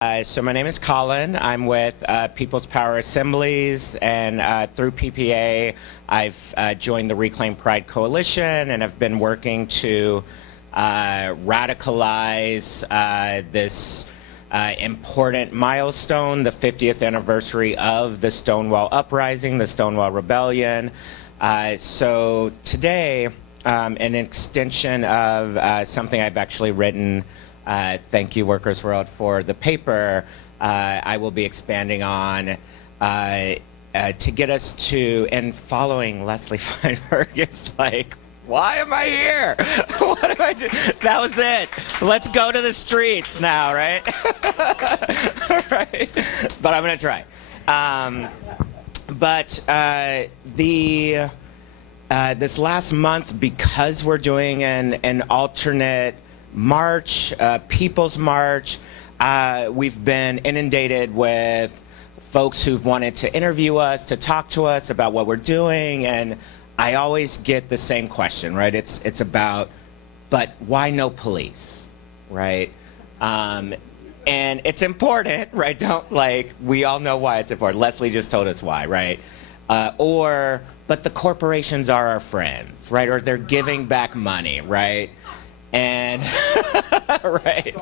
So my name is Colin. I'm with People's Power Assemblies, and through PPA, I've joined the Reclaim Pride Coalition, and have been working to radicalize this important milestone, the 50th anniversary of the Stonewall Uprising, the Stonewall Rebellion. So today, an extension of something I've actually written. Thank you, Workers' World, for the paper. I will be expanding on to get us to, and following Leslie Feinberg, it's like, why am I here? What am I doing? That was it. Let's go to the streets now, right? Right. But I'm going to try. This last month, because we're doing an alternate march, People's March, we've been inundated with folks who've wanted to interview us, to talk to us about what we're doing, and I always get the same question, right? It's about, but why no police, right? And it's important, right? We all know why it's important. Leslie just told us why, right? But the corporations are our friends, right? Or they're giving back money, right? And right.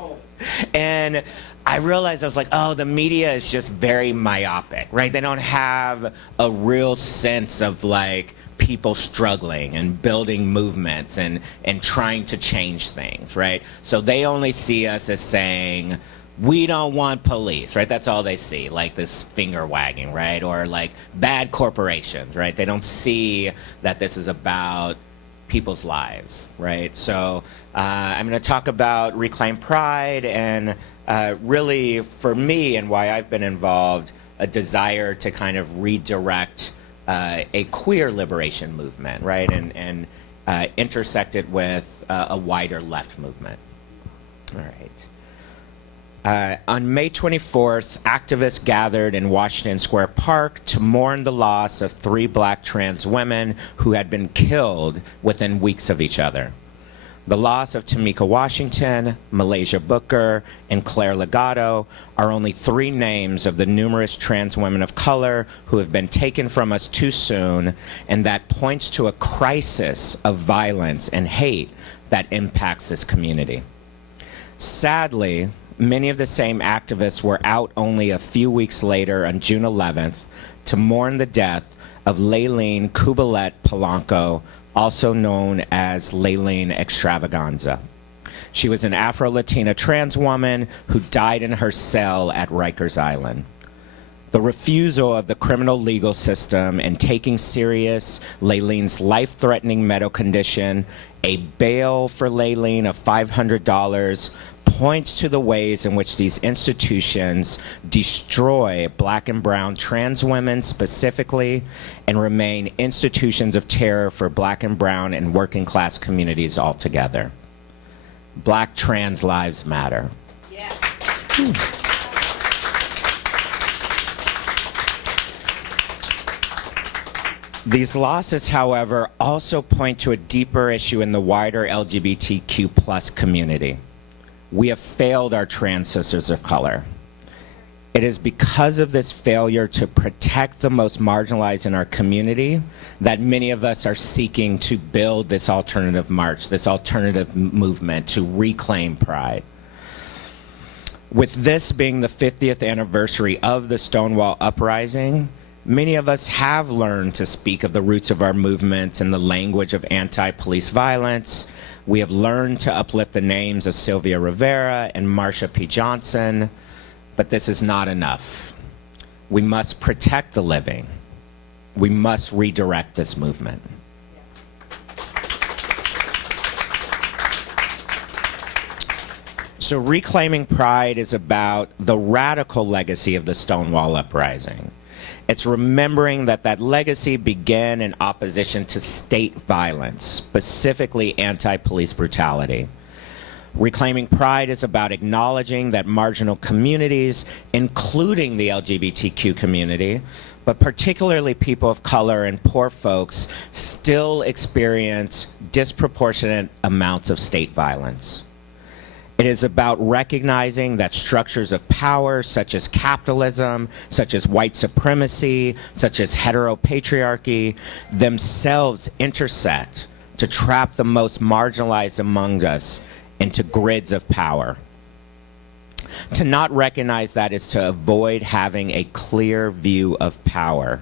And I realized, I was like, oh, the media is just very myopic, right? They don't have a real sense of like people struggling and building movements and trying to change things, right? So they only see us as saying, we don't want police, right? That's all they see, like this finger wagging, right? Or like bad corporations, right? They don't see that this is about people's lives, right? So I'm going to talk about Reclaim Pride and really, for me and why I've been involved, a desire to kind of redirect a queer liberation movement, right? And intersect it with a wider left movement. All right. On May 24th, activists gathered in Washington Square Park to mourn the loss of 3 black trans women who had been killed within weeks of each other. The loss of Tamika Washington, Malaysia Booker, and Claire Legato are only 3 names of the numerous trans women of color who have been taken from us too soon, and that points to a crisis of violence and hate that impacts this community. Sadly, many of the same activists were out only a few weeks later on June 11th to mourn the death of Layleen Kubalet Polanco, also known as Layleen Extravaganza. She was an Afro-Latina trans woman who died in her cell at Rikers Island. The refusal of the criminal legal system and taking serious Layleen's life-threatening medical condition, a bail for Layleen of $500, points to the ways in which these institutions destroy black and brown trans women specifically and remain institutions of terror for black and brown and working class communities altogether. Black trans lives matter. Yeah. These losses, however, also point to a deeper issue in the wider LGBTQ+ community. We have failed our trans sisters of color. It is because of this failure to protect the most marginalized in our community that many of us are seeking to build this alternative march, this alternative movement to reclaim pride. With this being the 50th anniversary of the Stonewall Uprising, many of us have learned to speak of the roots of our movement in the language of anti-police violence. We have learned to uplift the names of Sylvia Rivera and Marsha P. Johnson, but this is not enough. We must protect the living. We must redirect this movement. So reclaiming pride is about the radical legacy of the Stonewall Uprising. It's remembering that that legacy began in opposition to state violence, specifically anti-police brutality. Reclaiming pride is about acknowledging that marginal communities, including the LGBTQ community, but particularly people of color and poor folks, still experience disproportionate amounts of state violence. It is about recognizing that structures of power, such as capitalism, such as white supremacy, such as heteropatriarchy, themselves intersect to trap the most marginalized among us into grids of power. To not recognize that is to avoid having a clear view of power.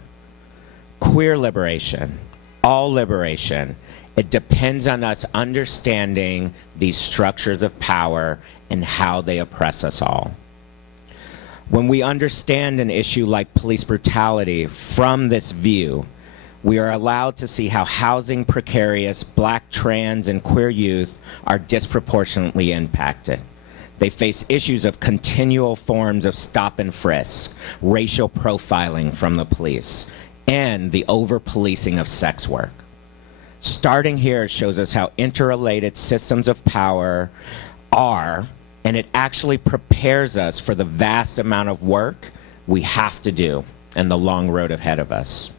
Queer liberation, all liberation, it depends on us understanding these structures of power and how they oppress us all. When we understand an issue like police brutality from this view, we are allowed to see how housing precarious Black, trans, and queer youth are disproportionately impacted. They face issues of continual forms of stop and frisk, racial profiling from the police, and the over-policing of sex work. Starting here shows us how interrelated systems of power are, and it actually prepares us for the vast amount of work we have to do and the long road ahead of us.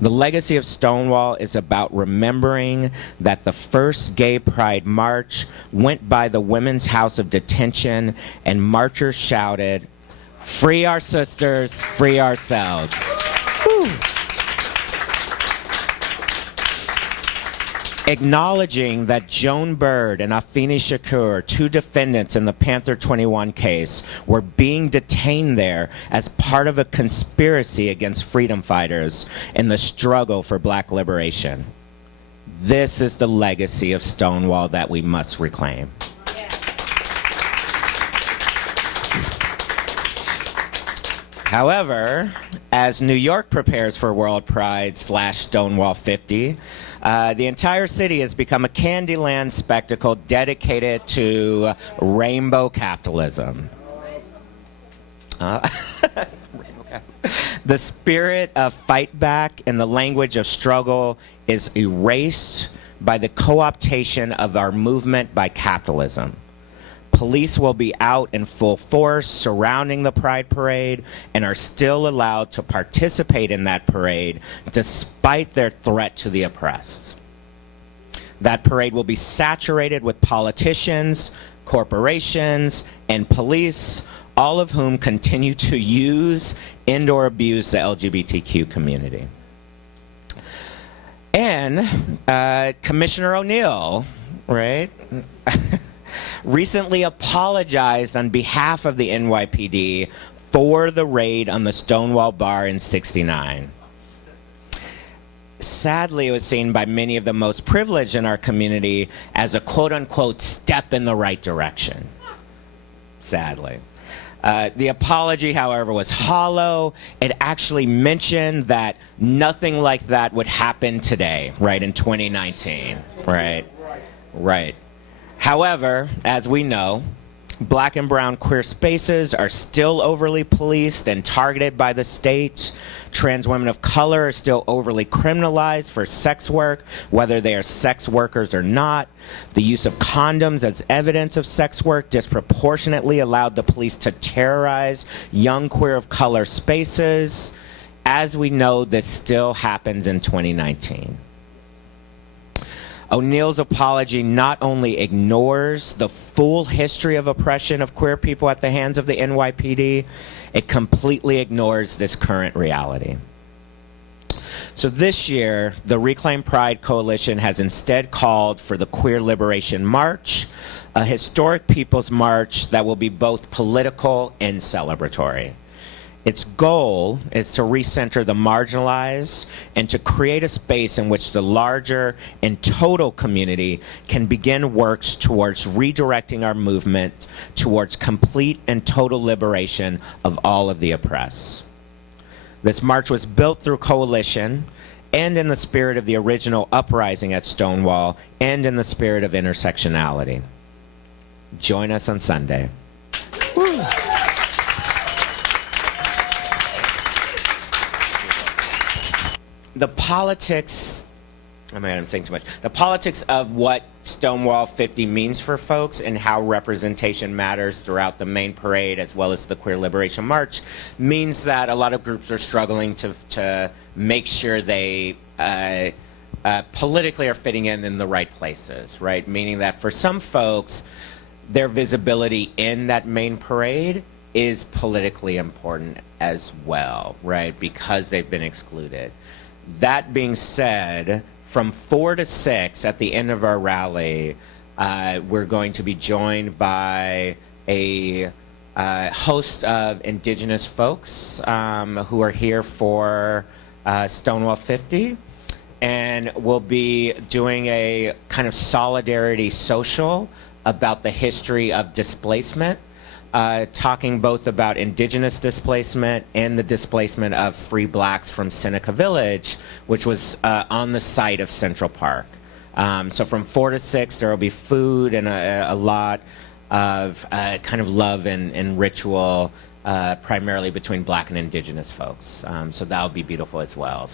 The legacy of Stonewall is about remembering that the first Gay Pride March went by the Women's House of Detention and marchers shouted, "Free our sisters, free ourselves." Whew. Acknowledging that Joan Bird and Afeni Shakur, two defendants in the Panther 21 case, were being detained there as part of a conspiracy against freedom fighters in the struggle for Black liberation. This is the legacy of Stonewall that we must reclaim. However, as New York prepares for World Pride / Stonewall 50, the entire city has become a Candyland spectacle dedicated to rainbow capitalism. The spirit of fight back and the language of struggle is erased by the co-optation of our movement by capitalism. Police will be out in full force surrounding the Pride Parade and are still allowed to participate in that parade despite their threat to the oppressed. That parade will be saturated with politicians, corporations, and police, all of whom continue to use and or abuse the LGBTQ community. And Commissioner O'Neill, right? Recently apologized on behalf of the NYPD for the raid on the Stonewall Bar in '69. Sadly, it was seen by many of the most privileged in our community as a quote-unquote step in the right direction. Sadly. The apology, however, was hollow. It actually mentioned that nothing like that would happen today, right, in 2019, right? Right. However, as we know, Black and brown queer spaces are still overly policed and targeted by the state. Trans women of color are still overly criminalized for sex work, whether they are sex workers or not. The use of condoms as evidence of sex work disproportionately allowed the police to terrorize young queer of color spaces. As we know, this still happens in 2019. O'Neill's apology not only ignores the full history of oppression of queer people at the hands of the NYPD, it completely ignores this current reality. So this year, the Reclaim Pride Coalition has instead called for the Queer Liberation March, a historic people's march that will be both political and celebratory. Its goal is to recenter the marginalized and to create a space in which the larger and total community can begin works towards redirecting our movement towards complete and total liberation of all of the oppressed. This march was built through coalition and in the spirit of the original uprising at Stonewall and in the spirit of intersectionality. Join us on Sunday. Woo. The politics, oh man, I'm saying too much. The politics of what Stonewall 50 means for folks and how representation matters throughout the main parade as well as the Queer Liberation March means that a lot of groups are struggling to make sure they politically are fitting in the right places, right? Meaning that for some folks, their visibility in that main parade is politically important as well, right? Because they've been excluded. That being said, from 4 to 6 at the end of our rally, we're going to be joined by a host of indigenous folks who are here for Stonewall 50. And we'll be doing a kind of solidarity social about the history of displacement, talking both about indigenous displacement and the displacement of free blacks from Seneca Village, which was on the site of Central Park. So from 4 to 6, there will be food and a lot of kind of love and ritual, primarily between black and indigenous folks. So that'll be beautiful as well.